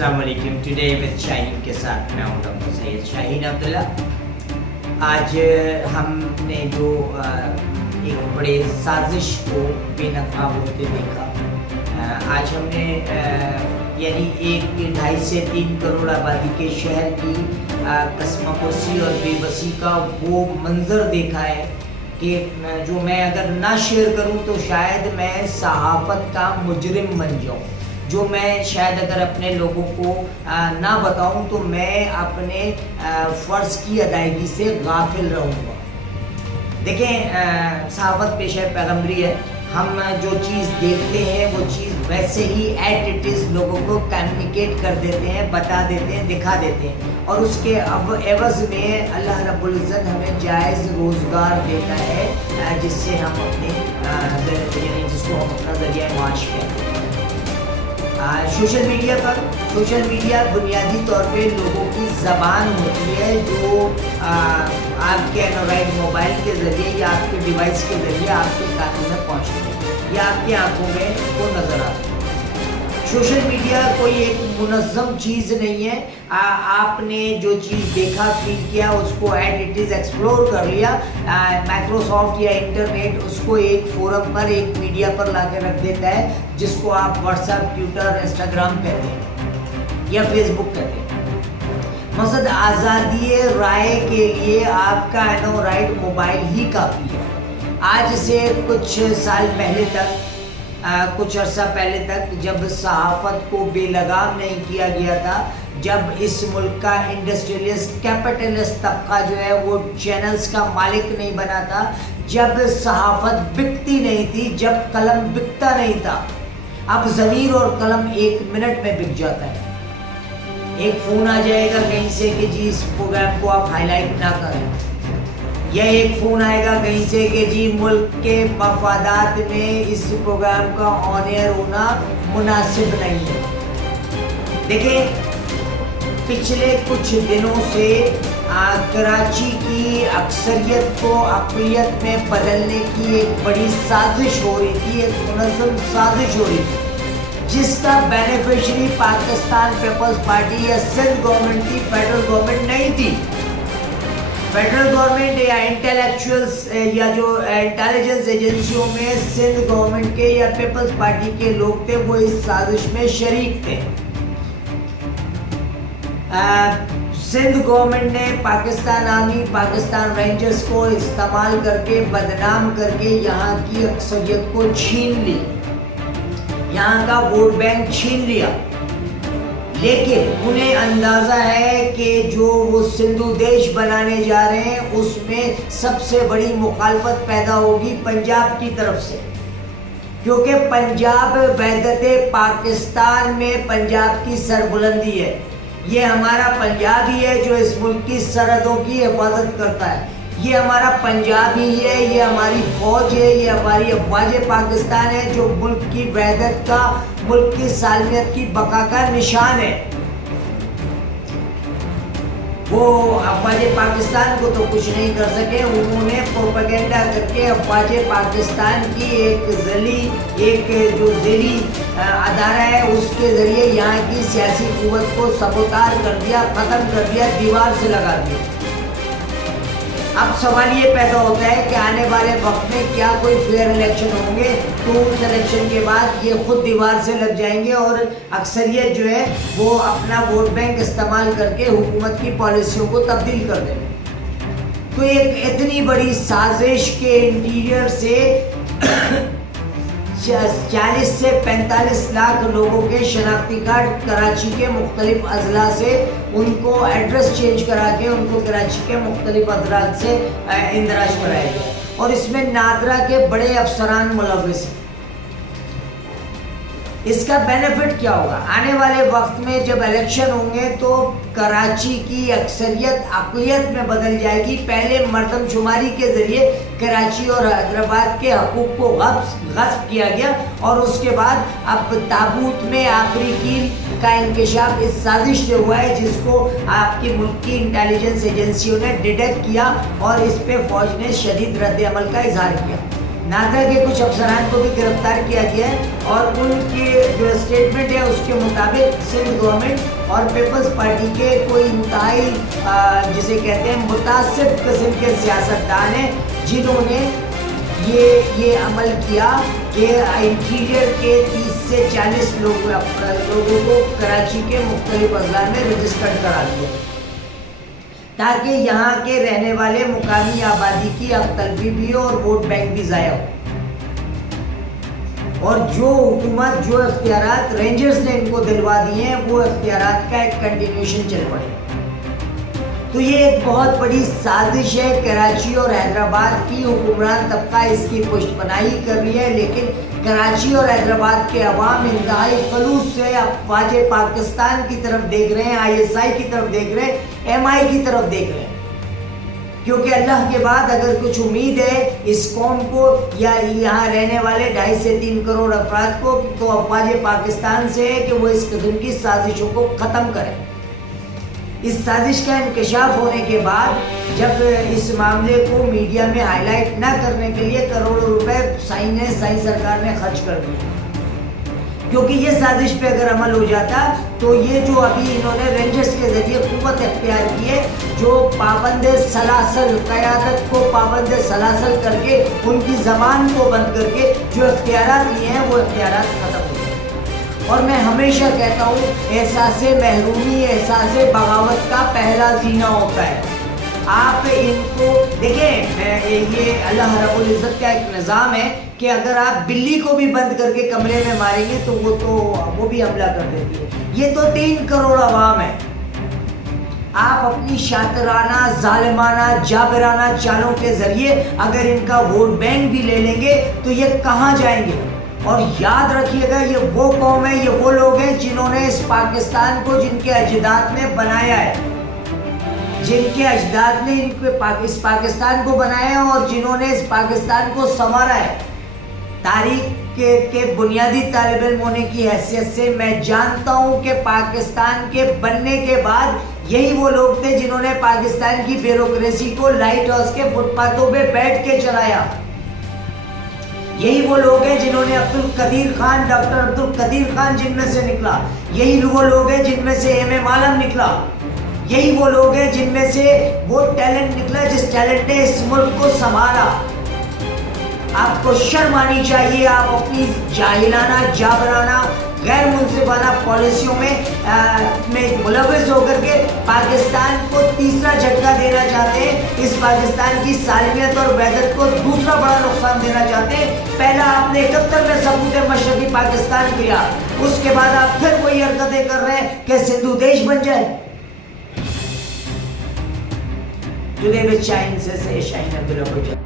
अस्सलाम वालेकुम। Today with Shaheen के साथ मैं हूँ डॉक्टर सैयद शाहीन अब्दुल्ला। आज हमने जो एक बड़े साजिश को बेनकाब होते देखा। आज हमने यानी 1.5 से 3 करोड़ आबादी के शहर की कस्मकुर्सी और बेबसी का वो मंज़र देखा है कि जो मैं अगर ना शेयर करूं तो शायद मैं सहाफ़त का मुजरिम बन जाऊं। जो मैं शायद अगर अपने लोगों को ना बताऊं तो मैं अपने फ़र्ज़ की अदायगी से गाफिल रहूँगा। देखें, सहाफ़त पेशा पैगम्बरी है। हम जो चीज़ देखते हैं वो चीज़ वैसे ही एट इट इज़ लोगों को कम्युनिकेट कर देते हैं, बता देते हैं, दिखा देते हैं, और उसके अब एवज़ में अल्लाह रब्बुल इज़्ज़त हमें जायज़ रोज़गार देता है जिससे हम अपने यानी जिसको हम अपना ज़रिया माश कहते हैं। सोशल मीडिया बुनियादी तौर पे लोगों की ज़बान होती है जो आपके एंड्रॉइड मोबाइल के ज़रिए या आपके डिवाइस के ज़रिए आपके कानों में पहुँचती है या आपकी आंखों में वो नज़र आती है। सोशल मीडिया कोई एक मुनज़्ज़म चीज़ नहीं है। आपने जो चीज़ देखा, फील किया, उसको एट इट इज़ एक्सप्लोर कर लिया। माइक्रोसॉफ्ट या इंटरनेट उसको एक फोरम पर, एक मीडिया पर ला के रख देता है जिसको आप व्हाट्सएप, ट्विटर, इंस्टाग्राम कहते हैं या फेसबुक कहते हैं। मकसद आज़ादी राय के लिए आपका एंड्रॉइड मोबाइल ही काफ़ी है। आज से कुछ साल पहले तक कुछ अर्सा पहले तक जब सहाफ़त को बेलगाम नहीं किया गया था, जब इस मुल्क का इंडस्ट्रियलिस्ट कैपिटलिस्ट तबका जो है वो चैनल्स का मालिक नहीं बना था, जब सहाफ़त बिकती नहीं थी, जब कलम बिकता नहीं था, अब ज़मीर और कलम 1 मिनट में बिक जाता है। एक फ़ोन आ जाएगा कहीं से कि जी इस प्रोग्राम को आप हाईलाइट ना करें, या एक फ़ोन आएगा कहीं से कि जी मुल्क के मफादात में इस प्रोग्राम का ऑन एयर होना मुनासिब नहीं है। देखिए, पिछले कुछ दिनों से कराची की अक्सरियत को अक़लियत में बदलने की एक बड़ी साजिश हो रही थी, एक मुनज़्ज़म साजिश हो रही थी, जिसका बेनिफिशरी पाकिस्तान पीपल्स पार्टी या सिंध गवर्नमेंट थी, फेडरल गवर्नमेंट नहीं थी। फेडरल गवर्नमेंट या इंटेलेक्चुअल्स या जो इंटेलिजेंस एजेंसियों में सिंध गवर्नमेंट के या पीपल्स पार्टी के लोग थे वो इस साजिश में शरीक थे। सिंध गवर्नमेंट ने पाकिस्तान आर्मी, पाकिस्तान रेंजर्स को इस्तेमाल करके, बदनाम करके यहाँ की अक्सरियत को छीन ली, यहाँ का वोट बैंक छीन लिया। लेकिन उन्हें अंदाज़ा है कि जो वो सिंधु देश बनाने जा रहे हैं उसमें सबसे बड़ी मुखालफत पैदा होगी पंजाब की तरफ से, क्योंकि पंजाब वहदत पाकिस्तान में पंजाब की सरबुलंदी है। ये हमारा पंजाब ही है जो इस मुल्क की सरहदों की हिफाजत करता है। ये हमारा पंजाब ही है, ये हमारी फ़ौज है, ये हमारी अफ़वाज पाकिस्तान है जो मुल्क की वहदत का, मुल्क की सालमियत की बका का निशान है। वो अफ़वाज पाकिस्तान को तो कुछ नहीं कर सके। उन्होंने प्रोपेगेंडा करके अफ़वाज पाकिस्तान की एक जो ज़ेली अदारा है उसके ज़रिए यहाँ की सियासी क़ुव्वत को सबोतार कर दिया, ख़त्म कर दिया, दीवार से लगा दिया। अब सवाल ये पैदा होता है कि आने वाले वक्त में क्या कोई फेयर इलेक्शन होंगे, तो उस इलेक्शन के बाद ये खुद दीवार से लग जाएंगे और अक्सरियत जो है वो अपना वोट बैंक इस्तेमाल करके हुकूमत की पॉलिसियों को तब्दील कर देंगे। तो एक इतनी बड़ी साजिश के इंटीरियर से 40 से 45 लाख लोगों के शनाख्ती कार्ड कराची के मुख्तलिफ अजला से उनको एड्रेस चेंज करा के उनको कराची के मुख्तलिफ अजला से इंदराज कराया गया, और इसमें नादरा के बड़े अफसरान मुलव्विस हैं। इसका बेनिफिट क्या होगा? आने वाले वक्त में जब इलेक्शन होंगे तो कराची की अक्सरियत अक़लियत में बदल जाएगी। पहले मर्दमशुमारी के ज़रिए कराची और हैदराबाद के हकूक़ को गस्ब किया गया, और उसके बाद अब ताबूत में आखिरी कील का इंकशाफ इस साजिश से हुआ है जिसको आपकी मुल्क की इंटेलिजेंस एजेंसियों ने डिटेक्ट किया और इस पे फ़ौज ने शदीद रद्द अमल का इजहार किया। نادا کے کچھ افسران کو بھی گرفتار کیا گیا ہے اور ان کی جو اسٹیٹمنٹ ہے اس کے مطابق سندھ گورنمنٹ اور پیپلز پارٹی کے کوئی انتہائی جسے کہتے ہیں متعصب قسم کے سیاستدان ہیں جنہوں نے یہ عمل کیا کہ انٹیریئر کے 30 سے 40 لوگوں کو کراچی کے مختلف اضلاع میں رجسٹرڈ کرا دیا تاکہ یہاں کے رہنے والے مقامی آبادی کی حق طلبی بھی ہو اور ووٹ بینک بھی ضائع ہو، اور جو حکومت جو اختیارات رینجرز نے ان کو دلوا دیے ہیں وہ اختیارات کا ایک کنٹینیوشن چل پڑے۔ تو یہ ایک بہت بڑی سازش ہے، کراچی اور حیدرآباد کی حکمران طبقہ اس کی پشت پناہی کر رہی ہے، لیکن کراچی اور حیدرآباد کے عوام انتہائی خلوص سے افواج پاکستان کی طرف دیکھ رہے ہیں، ISI کی طرف دیکھ رہے ہیں، MI کی طرف دیکھ رہے ہیں، کیونکہ اللہ کے بعد اگر کچھ امید ہے اس قوم کو یا یہاں رہنے والے 2.5 سے 3 کروڑ افراد کو، تو افواج پاکستان سے ہے کہ وہ اس قسم کی سازشوں کو ختم کریں۔ اس سازش کا انکشاف ہونے کے بعد جب اس معاملے کو میڈیا میں ہائی لائٹ نہ کرنے کے لیے کروڑوں روپے سائی سرکار نے خرچ کر دیے، کیونکہ یہ سازش پہ اگر عمل ہو جاتا تو یہ جو ابھی انہوں نے رینجرز کے ذریعے قوت اختیار کی ہے، جو پابند سلاسل قیادت کو پابند سلاسل کر کے ان کی زبان کو بند کر کے جو اختیارات لیے ہیں وہ اختیارات ختم ہو گئے۔ اور میں ہمیشہ کہتا ہوں احساس محرومی احساس بغاوت کا پہلا زینہ ہوتا ہے۔ آپ ان کو دیکھیں، یہ اللہ رب العزت کا ایک نظام ہے کہ اگر آپ بلی کو بھی بند کر کے کمرے میں ماریں گے تو وہ بھی حملہ کر دیتی ہے۔ یہ تو 3 کروڑ عوام ہے، آپ اپنی شاطرانہ ظالمانہ جابرانہ چالوں کے ذریعے اگر ان کا ووٹ بینک بھی لے لیں گے تو یہ کہاں جائیں گے؟ اور یاد رکھیے گا یہ وہ قوم ہے، یہ وہ لوگ ہیں جنہوں نے اس پاکستان کو جن کے اجداد نے بنایا ہے، جن کے اجداد نے اس پاکستان کو بنایا ہے اور جنہوں نے اس پاکستان کو سنوارا ہے۔ تاریخ کے بنیادی طالب علم ہونے کی حیثیت سے میں جانتا ہوں کہ پاکستان کے بننے کے بعد یہی وہ لوگ تھے جنہوں نے پاکستان کی بیوروکریسی کو لائٹ ہاؤس کے فٹ پاتھوں پہ بیٹھ کے چلایا۔ یہی وہ لوگ ہیں جنہوں نے ڈاکٹر عبدالقدیر خان جن میں سے نکلا، یہی وہ لوگ ہیں جن میں سے MM عالم نکلا، یہی وہ لوگ ہیں جن میں سے وہ ٹیلنٹ نکلا جس ٹیلنٹ نے اس ملک کو سنبھالا۔ آپ کو شرم آنی چاہیے، آپ اپنی جاہلانہ جابرانہ غیر منصفانہ پالیسیوں میں ملوث ہو کر کے پاکستان کو تیسرا جھٹکا دینا چاہتے ہیں، اس پاکستان کی سالمیت اور وحدت کو دوسرا بڑا نقصان دینا چاہتے ہیں۔ پہلا آپ نے 71 میں ثبوت مشرقی پاکستان کیا، اس کے بعد آپ پھر وہی حرکتیں کر رہے ہیں کہ سندھو دیش بن جائے۔ Today with Shine says Shine Abdullah.